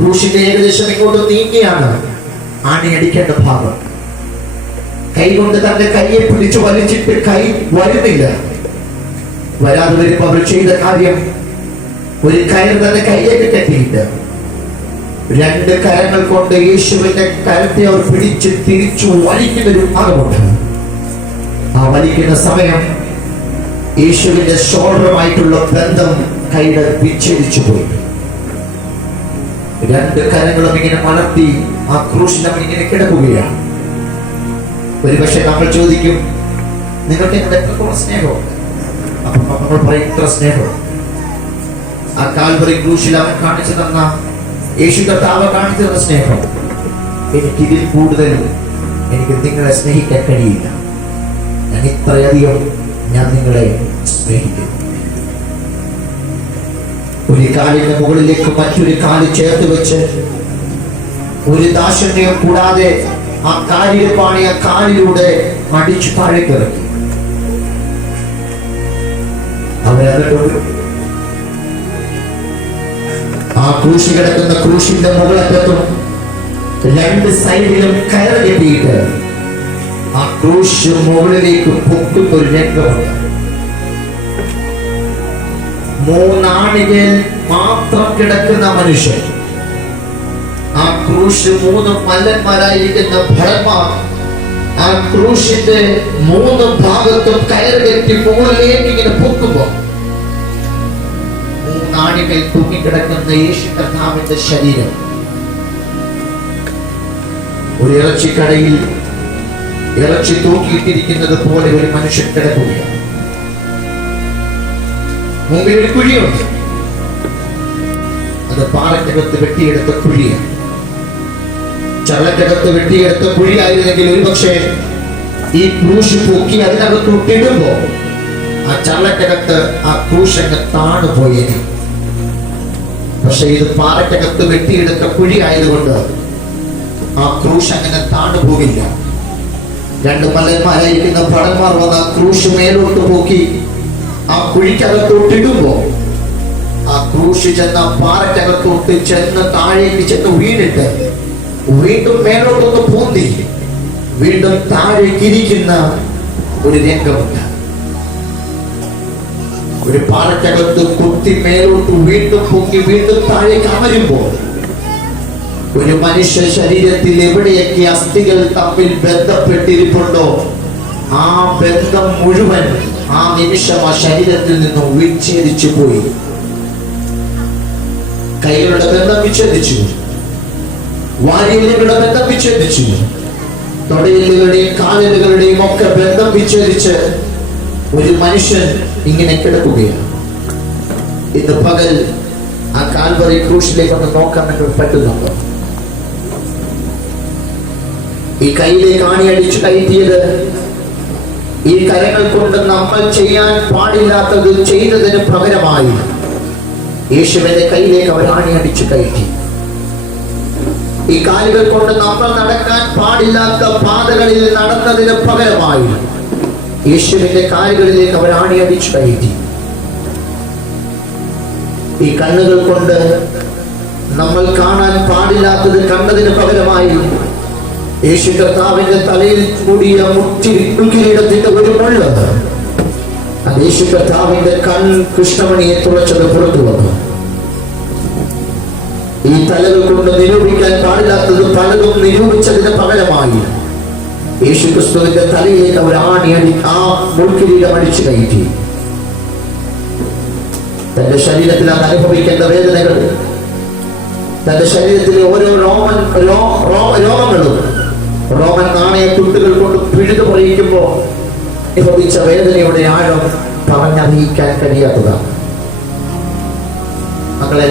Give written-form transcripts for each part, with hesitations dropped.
ക്രൂശിന്റെ ഏകദേശം ഇങ്ങോട്ട് നീങ്ങിയാണ് ആണിയടിക്കേണ്ട ഭാഗം. കൈകൊണ്ട് തന്റെ കൈയെ പിടിച്ചു വലിച്ചിട്ട് കൈ വരുന്നില്ല. വരാതെ വരുമ്പോ അവർ ചെയ്ത കാര്യം, ഒരു കയർ തന്റെ കൈയിലേക്ക് കെട്ടിയിട്ട് 2 കരങ്ങൾ കൊണ്ട് യേശുവിന്റെ കരത്തെ അവർ പിടിച്ച് തിരിച്ചു വലിക്കുന്ന ഒരു ഭാഗമുണ്ട്. ആ വലിക്കുന്ന സമയം യേശുവിന്റെ ഷോൾഡറുമായിട്ടുള്ള ബന്ധം കൈകൾ വിച്ഛേദിച്ചു പോയി. 2 കരങ്ങളും ഇങ്ങനെ മലർത്തി ആ ക്രൂശിനം ഇങ്ങനെ കിടക്കുകയാണ്. ഒരുപക്ഷെ നമ്മൾ ചോദിക്കും, നിങ്ങൾക്ക് എന്നോട് എത്രത്തോളം സ്നേഹമുണ്ട്? അപ്പൊ നമ്മൾ പറയും, ഇത്ര സ്നേഹം. ആ കാൽവറി ക്രൂശിൽ അവൻ കാണിച്ചു തന്ന, യേശു കർത്താവ് കാണിച്ചു തന്ന സ്നേഹം, എനിക്കിതിൽ കൂടുതൽ എനിക്ക് നിങ്ങളെ സ്നേഹിക്കാൻ കഴിയില്ല. ഞാൻ ഇത്രയധികം ഞാൻ നിങ്ങളെ സ്നേഹിക്കുന്നു. ഒരു കാലിന്റെ മുകളിലേക്ക് മറ്റൊരു കാല് ചേർത്ത് വെച്ച് ഒരു ദാശന്യം കൂടാതെ ആ കാലിൽ പാണിയ കാലിലൂടെ അടിച്ചു താഴേക്ക് ഇറക്കി. ആ ക്രൂശി കിടക്കുന്ന ക്രൂശിന്റെ മുകളറ്റത്തും 2 സൈഡിലും കയർ കെട്ടിയിട്ട് ആ ക്രൂശ് മുകളിലേക്ക് പൊക്കുന്ന ഒരു രംഗമുണ്ട്. 3 ആണികൾ മാത്രം കിടക്കുന്ന മനുഷ്യൻ, ആ ക്രൂശ് 3 മല്ലന്മാരായിരിക്കുന്ന ഭടന്മാർ ആ ക്രൂശിന്റെ 3 ഭാഗത്തും കയർ കെട്ടി മുകളിലേക്ക് ഇങ്ങനെ പൊക്കുമ്പോ 3 ആണികൾ തൂങ്ങിക്കിടക്കുന്ന യേശു കർത്താവിന്റെ ശരീരം ഒരു ഇറച്ചിക്കടയിൽ ഇറച്ചി തൂക്കിയിട്ടിരിക്കുന്നത് പോലെ ഒരു മനുഷ്യൻ കിടക്കുകയാണ്. മുമ്പിൽ ഒരു കുഴിയുണ്ട്. അത് പാറക്കകത്ത് വെട്ടിയെടുത്ത കുഴിയാണ്. ചള്ളക്കകത്ത് വെട്ടിയെടുത്ത കുഴിയായിരുന്നെങ്കിൽ ഒരുപക്ഷെ ഈ ക്രൂശ് പൊക്കി അതിനകത്തോട്ടിടുമ്പോ ആ ചള്ളക്കകത്ത് ആ ക്രൂശങ്ങ് താണുപോയേനെ. പക്ഷെ ഇത് പാറക്കകത്ത് വെട്ടിയെടുത്ത കുഴി ആയതുകൊണ്ട് ആ ക്രൂശ് അങ്ങനെ താണുപോകില്ല. 2 മല്ലന്മാരായിരിക്കുന്ന ഭടന്മാർ വന്ന് ആ ക്രൂശ് മേലോട്ട് പോക്കി ആ കുഴിക്കകത്തോട്ടിടുമ്പോ ആ ക്രൂശ് ചെന്ന പാറക്കകത്തോട്ട് ചെന്ന് താഴേക്ക് ചെന്ന് വീണിട്ട് വീണ്ടും മേലോട്ടൊന്ന് പൂന്തി വീണ്ടും താഴേക്ക് ഇരിക്കുന്ന ഒരു രംഗമുണ്ട്. ഒരു പാറക്കകത്ത് കുത്തി മേലോട്ട് വീണ്ടും പൊങ്ങി വീണ്ടും താഴേക്ക് അമരുമ്പോൾ ഒരു മനുഷ്യ ശരീരത്തിൽ എവിടെയൊക്കെ അസ്ഥികൾ തമ്മിൽ ബന്ധപ്പെട്ടിരിപ്പുണ്ടോ ആ ബന്ധം മുഴുവൻ ആ നിമിഷം ആ ശരീരത്തിൽ നിന്നും വിച്ഛേദിച്ചു പോയി. കൈകളുടെ ബന്ധം വിച്ഛേദിച്ചു, വാരിയലുകളുടെ ബന്ധം വിച്ഛേദിച്ചു, തൊടയിലുകളുടെയും കാലലുകളുടെയും ഒക്കെ ബന്ധം വിച്ഛേദിച്ച് ഒരു മനുഷ്യൻ ഇങ്ങനെ കിടക്കുകയാണ്. ഇന്ന് പകൽ ആ കാൽവറി ക്രൂശിലേക്ക് ഒന്ന് നോക്കാൻ നിങ്ങൾക്ക് പറ്റുന്നുണ്ടോ? ഈ കയ്യിലേക്ക് ആണിയടിച്ചു കയറ്റിയത്, ഈ കരങ്ങൾ കൊണ്ട് നമ്മൾ ചെയ്യാൻ പാടില്ലാത്തത് ചെയ്തതിന് പകരമായി യേശുവിന്റെ കയ്യിലേക്ക് അവർ ആണിയടിച്ചു കയറ്റി. ഈ കാലുകൾ കൊണ്ട് നമ്മൾ നടക്കാൻ പാടില്ലാത്ത പാതകളിൽ നടന്നതിന് പകരമായി യേശുവിന്റെ കാലുകളിലേക്ക് അവർ ആണിയടിച്ചു കയറ്റി. ഈ കണ്ണുകൾ കൊണ്ട് നമ്മൾ കാണാൻ പാടില്ലാത്തത് കണ്ടതിന് പകരമായി യേശു കർത്താവിന്റെ തലയിൽ കൂടിയ മുട്ടിരിടത്തിന്റെ ഒരു മുള്ള യേശു കർത്താവിന്റെ കൃഷ്ണമണിയെ തുളച്ചത് പുറത്തു വന്നു. ഈ തലകൾ കൊണ്ട് നിരൂപിക്കാൻ പാടില്ലാത്തത് പലതും നിരൂപിച്ചതിന് പകരമായി യേശു ക്രിസ്തുവിന്റെ തലയിലേക്ക് അവർ ആ മുൾക്കിരീടം അടിച്ചു കയറ്റി. തന്റെ ശരീരത്തിൽ അത് അനുഭവിക്കേണ്ട വേദനകൾ, തന്റെ ശരീരത്തിലെ ഓരോ രോമങ്ങളും റോമൻ നാണയത്തുട്ടുകൾ കൊണ്ട് പിഴുതു പറയിക്കുമ്പോൾ അനുഭവിച്ച വേദനയുടെ ആഴം പറഞ്ഞറിയിക്കാൻ കഴിയാത്തതാണ്. മക്കളെ,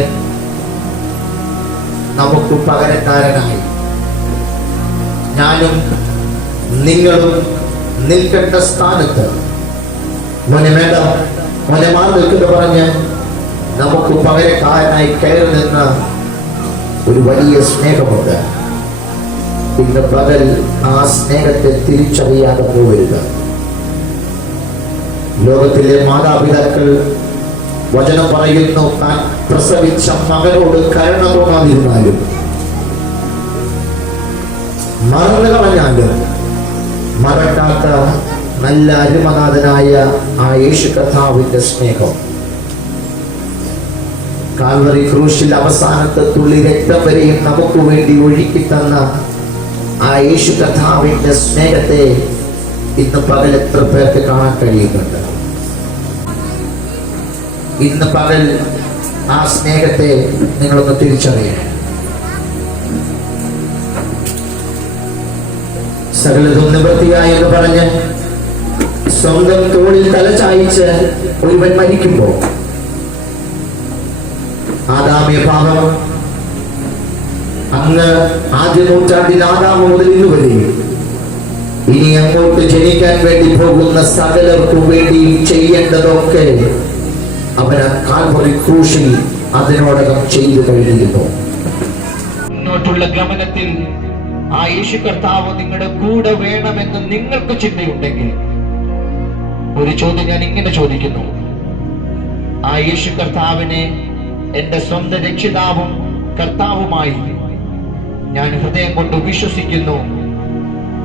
നമുക്ക് പകരക്കാരനായി ഞാനും നിങ്ങളും നിൽക്കേണ്ട സ്ഥാനത്ത് മോനെ വേണ്ട, മോനെ മാറി നിൽക്കുന്നു പറഞ്ഞ് നമുക്ക് പകരക്കാരനായി കയറി നിന്ന ഒരു വലിയ സ്നേഹമുണ്ട്. ഇന്ന് പകൽ ആ സ്നേഹത്തെ തിരിച്ചറിയാതെ പോകരുത്. ലോകത്തിലെ മാതാപിതാക്കൾ വചനം പറയുന്നു, താൻ പ്രസവിച്ച മകനോട് കരുണ തോന്നാതിരുന്നാലും, മറന്നു കളഞ്ഞാലും മറക്കാത്ത നല്ല അരുമനാഥനായ ആ യേശു കർത്താവിന്റെ സ്നേഹം, കാൽവറി ക്രൂശിൽ അവസാനത്തെ തുള്ളി രക്തം വരെയും നമുക്ക് വേണ്ടി ഒഴുക്കി തന്ന ആ യേശു കർത്താവിന്റെ സ്നേഹത്തെ ഇന്ന് പകൽ എത്ര പേർക്ക് കാണാൻ കഴിയുന്നുണ്ട്? ഇന്ന് പകൽ ആ സ്നേഹത്തെ നിങ്ങളൊന്ന് തിരിച്ചറിയണം. സകലതും നിവൃത്തിയായി എന്ന് പറഞ്ഞ് സ്വന്തം തോളിൽ തലചായിച്ച് ഒരുവൻ മരിക്കുമ്പോൾ, ആദാമ്യ പാപം അങ്ങ് ആദ്യ നൂറ്റാണ്ടിൽ ആദാമ മുതൽ ഇന്നുവരെയും ഇനി അങ്ങോട്ട് ജനിക്കാൻ വേണ്ടി പോകുന്ന സകലർക്കും വേണ്ടി ചെയ്യേണ്ടതൊക്കെ അവൻ കാൽവറി ക്രൂശിൽ അതിനോടകം ചെയ്തു കഴിഞ്ഞിരുന്നു. മുന്നോട്ടുള്ള ഗമനത്തിൽ ആ യേശു കർത്താവ് നിങ്ങളുടെ കൂടെ വേണമെന്ന് നിങ്ങൾക്ക് ചിന്തയുണ്ടെങ്കിൽ, ഒരു ചോദ്യം ഞാൻ ഇങ്ങനെ ചോദിക്കുന്നു: ആ യേശു കർത്താവിനെ എന്റെ സ്വന്തം രക്ഷിതാവും കർത്താവുമായി ഞാൻ ഹൃദയം കൊണ്ട് വിശ്വസിക്കുന്നു,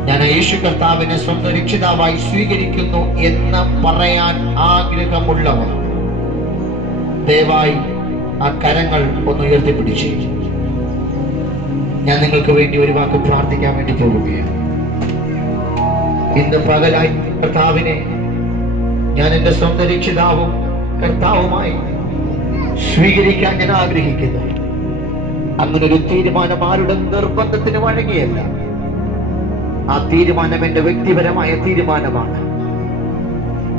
ഞാൻ ആ യേശു കർത്താവിനെ സ്വന്തം രക്ഷിതാവായി സ്വീകരിക്കുന്നു എന്ന് പറയാൻ ആഗ്രഹമുള്ളവർ ദയവായി ആ കരങ്ങൾ ഒന്ന് ഉയർത്തിപ്പിടിച്ച് ഞാൻ നിങ്ങൾക്ക് വേണ്ടി ഒരു വാക്ക് പ്രാർത്ഥിക്കാൻ വേണ്ടി പോവുകയാണ്. ഇന്ന് പകലായി കർത്താവിനെ ഞാൻ എന്റെ സ്വന്തം രക്ഷിതാവും കർത്താവുമായി സ്വീകരിക്കാൻ ഞാൻ ആഗ്രഹിക്കുന്നു. അങ്ങനെ ഒരു തീരുമാനം ആരുടെ നിർബന്ധത്തിന് വഴങ്ങിയല്ല. ആ തീരുമാനം എന്റെ വ്യക്തിപരമായ തീരുമാനമാണ്.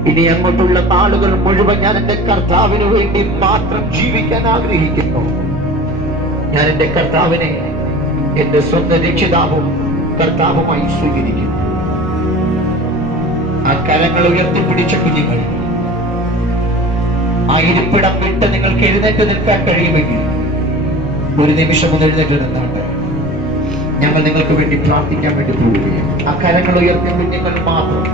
ഇനി അങ്ങോട്ടുള്ള നാളുകൾ മുഴുവൻ ഞാൻ എന്റെ കർത്താവിന് വേണ്ടി മാത്രം ജീവിക്കാൻ ആഗ്രഹിക്കുന്നു. ഞാൻ എന്റെ കർത്താവിനെ എന്റെ സ്വന്തം രക്ഷിതാവും കർത്താവുമായി സ്വീകരിക്കുന്നു. ആ കരങ്ങൾ ഉയർത്തിപ്പിടിച്ച കുഞ്ഞുങ്ങൾ, ആ ഇരിപ്പിടം വിട്ട് നിങ്ങൾക്ക് എഴുന്നേറ്റ് നിൽക്കാൻ കഴിയുമെങ്കിൽ ഒരു നിമിഷം ഒന്ന് എഴുന്നേറ്റ് നിന്നാണ്ട് ഞങ്ങൾ നിങ്ങൾക്ക് വേണ്ടി പ്രാർത്ഥിക്കാൻ വേണ്ടി പോവുകയാണ്. ആ കരങ്ങൾ ഉയർത്തിയ കുഞ്ഞുങ്ങൾ മാത്രം.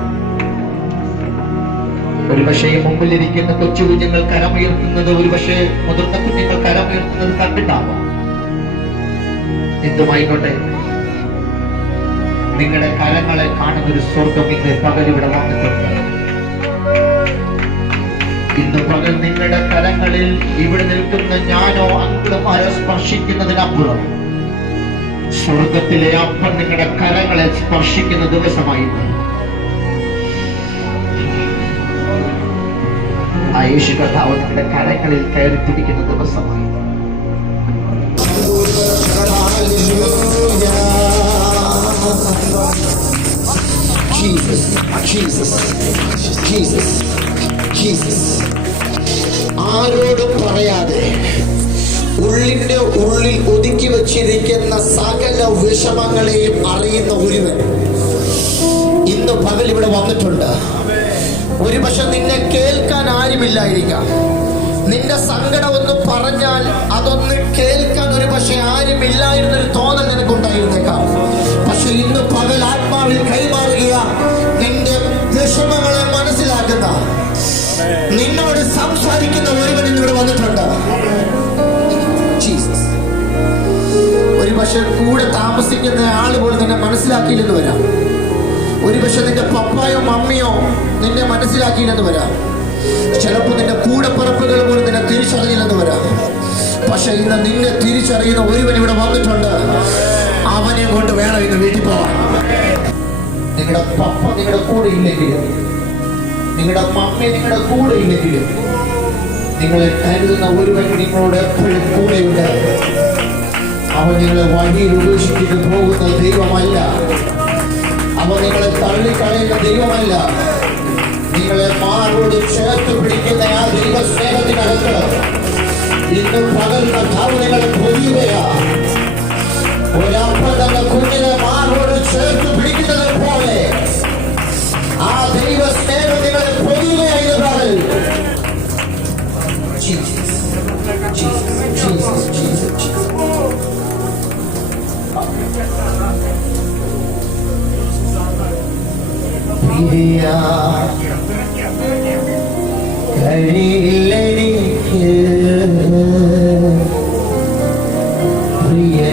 ഒരു പക്ഷേ മുമ്പിലിരിക്കുന്ന കൊച്ചു കുഞ്ഞുങ്ങൾ കരമുയർത്തുന്നത്, ഒരു പക്ഷേ മുതിർന്ന കുഞ്ഞുങ്ങൾ കരമുയർത്തുന്നത് കണ്ടിട്ടാവാം. എന്തുമായിക്കോട്ടെ, നിങ്ങളുടെ കരങ്ങളെ കാണുന്ന ഒരു സ്വർഗം ഇന്ന് പകൽ ഇവിടെ വന്നിട്ടുണ്ട്. ഇന്ന് പകൽ നിങ്ങളുടെ കരങ്ങളിൽ ഇവിടെ നിൽക്കുന്ന ഞാനോ അങ്കിളുമാരോ സ്പർശിക്കുന്നതിനപ്പുറം സ്വർഗത്തിലെ അപ്പം നിങ്ങളുടെ കരങ്ങളെ സ്പർശിക്കുന്ന ദിവസമായിരുന്നു. ആ യേശു കർത്താവ് നിങ്ങളുടെ കരങ്ങളിൽ കയറി പിടിക്കുന്ന ദിവസമായി. ആരോടും പറയാതെ ഉള്ളിന്റെ ഉള്ളിൽ ഒതുക്കി വച്ചിരിക്കുന്ന സകല വിഷമങ്ങളെയും അറിയുന്ന ഒരുവൻ ഇന്ന് പകൽ ഇവിടെ വന്നിട്ടുണ്ട്. ഒരു പക്ഷെ നിന്നെ കേൾക്കാൻ ആരുമില്ലായിരിക്കാം. നിന്റെ സങ്കടം ഒന്ന് പറഞ്ഞാൽ അതൊന്ന് കേൾക്കാൻ ഒരു പക്ഷെ ആരുമില്ലായിരുന്നൊരു തോന്നൽ നിനക്കുണ്ടായിരുന്നേക്കാം. പക്ഷെ ഇന്ന് പകൽ ആത്മാവിൽ കൈമാറുക, നിന്റെ വിഷമങ്ങളെ മനസ്സിലാക്കുന്ന, നിന്നോട് സംസാരിക്കുന്ന ഒരുവൻ ഇന്നിവിടെ വന്നിട്ടുണ്ട്. ജീസസ്. ഒരു പക്ഷെ കൂടെ താമസിക്കുന്ന ആൾ പോലും നിന്നെ മനസ്സിലാക്കിയില്ലെന്ന് വരാം. ഒരു പക്ഷെ നിന്റെ പപ്പായോ മമ്മിയോ നിന്നെ മനസ്സിലാക്കിയില്ലെന്ന് വരാം. ചിലപ്പോൾ നിന്റെ കൂടപ്പിറപ്പുകൾ പോലും നിന്നെ തിരിച്ചറിയില്ലെന്ന് വരാം. പക്ഷെ ഇന്ന് നിന്നെ തിരിച്ചറിയുന്ന ഒരുവൻ ഇവിടെ വന്നിട്ടുണ്ട്. അവനെ കൊണ്ട് വേണം ഇന്ന് വീട്ടിൽ പോവാൻ. നിങ്ങളുടെ പപ്പ നിങ്ങളുടെ കൂടെ ഇല്ലെങ്കിലും, നിങ്ങളുടെ മമ്മി നിങ്ങളുടെ കൂടെ ഇല്ലെങ്കിലും, നിങ്ങളെ കരുതുന്ന ഒരുവൻ നിങ്ങളോട് എപ്പോഴും കൂടെയുണ്ട്. അവൻ നിങ്ങളെ വഴിയിൽ ഉപേക്ഷിച്ചിട്ട് പോകുന്ന ദൈവമല്ല. അവൻ നിങ്ങളെ തള്ളിക്കളയുന്ന ദൈവമല്ല. നിങ്ങളെ മാറോട് ചേർത്ത് പിടിക്കുന്ന ആ ദൈവ സ്നേഹത്തിനകത്ത് ഇന്നും പകൽ കർത്താവ് നിങ്ങളെ പൊതിയുകയാ. ഒരപ്പം തന്റെ കുഞ്ഞിനെ മാറോട് ചേർത്ത് പിടിക്കുന്നത് പോലെ ആ ദൈവ സ്നേഹം നിങ്ങളെ പൊതിയുകയായിരുന്നു പകൽ. കഴിയില്ലെനിക്ക് Yeah.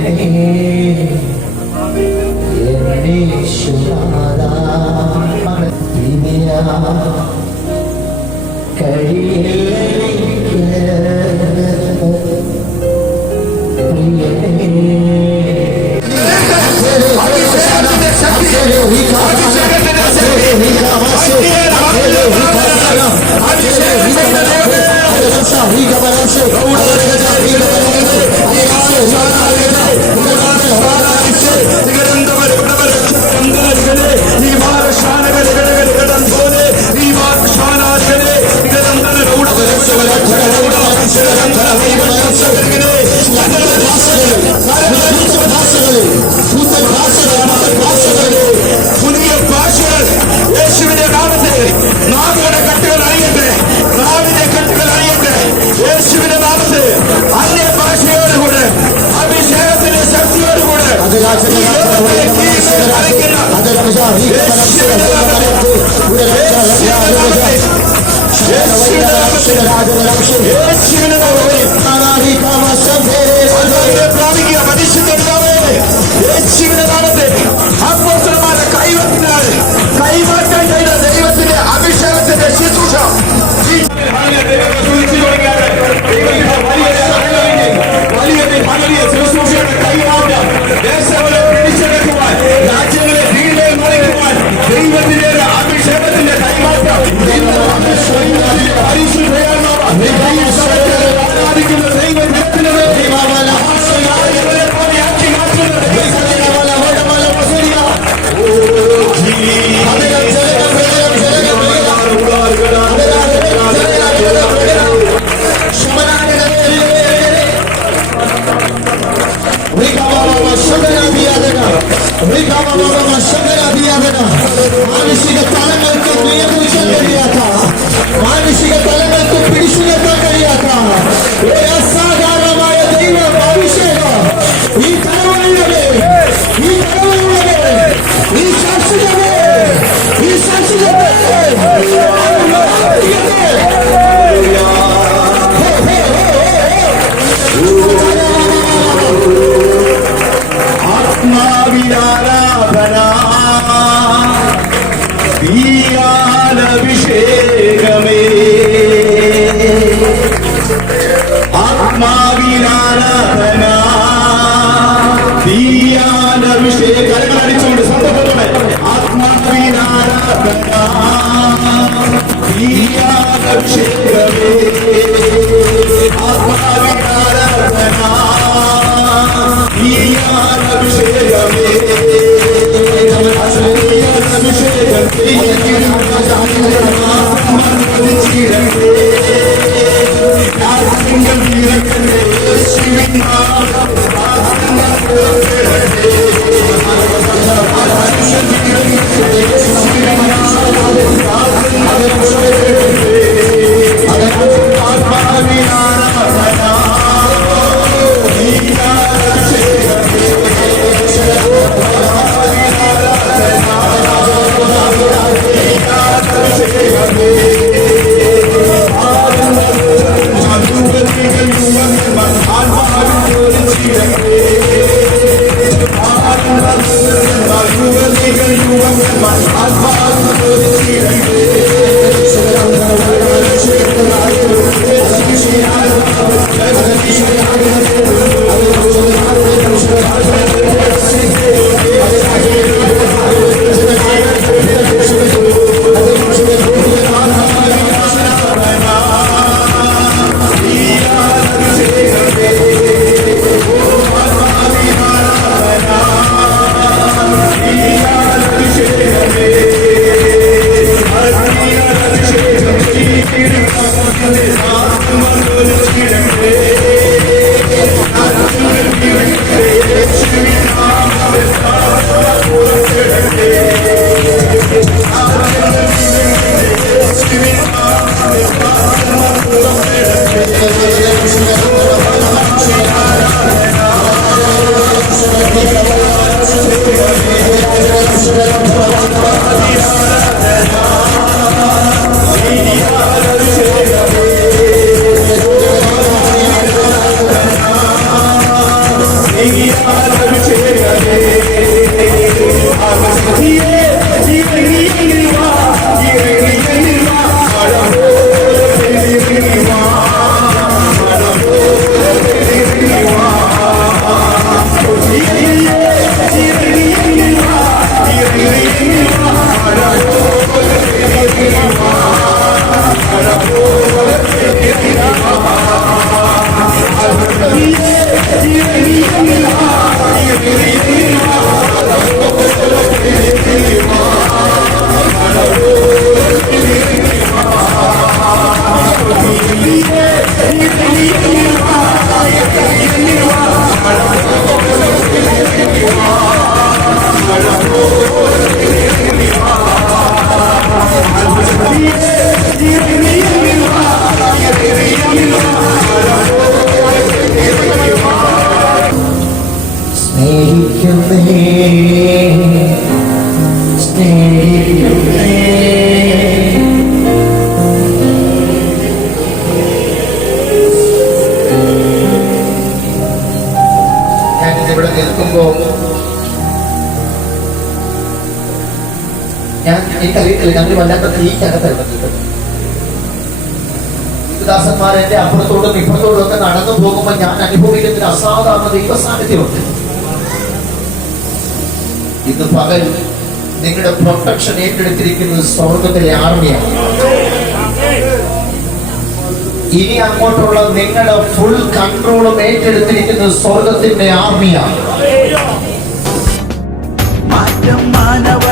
ഞാനിവിടെ നിൽക്കുമ്പോ എനിക്കറിയത്തില്ല, ഞങ്ങൾ വല്ലാത്ത തീക്കകത്തായിരുന്നു. ദാസന്മാർ എന്റെ അപ്പുറത്തോടും ഇപ്പുറത്തോടും ഒക്കെ നടന്നു പോകുമ്പോൾ ഞാൻ അനുഭവിക്കുന്ന അസാധാരണ ദൈവ സാന്നിധ്യമുണ്ട്. ഇന്ന് പകൽ നിങ്ങളുടെ പ്രൊട്ടക്ഷൻ ഏറ്റെടുത്തിരിക്കുന്നത് സ്വർഗത്തിലെ ആർമിയാണ്. ഇനി അങ്ങോട്ടുള്ള നിങ്ങളുടെ ഫുൾ കൺട്രോളും ഏറ്റെടുത്തിരിക്കുന്നത് സ്വർഗത്തിന്റെ ആർമിയാണ്. മാറ്റം മാനവ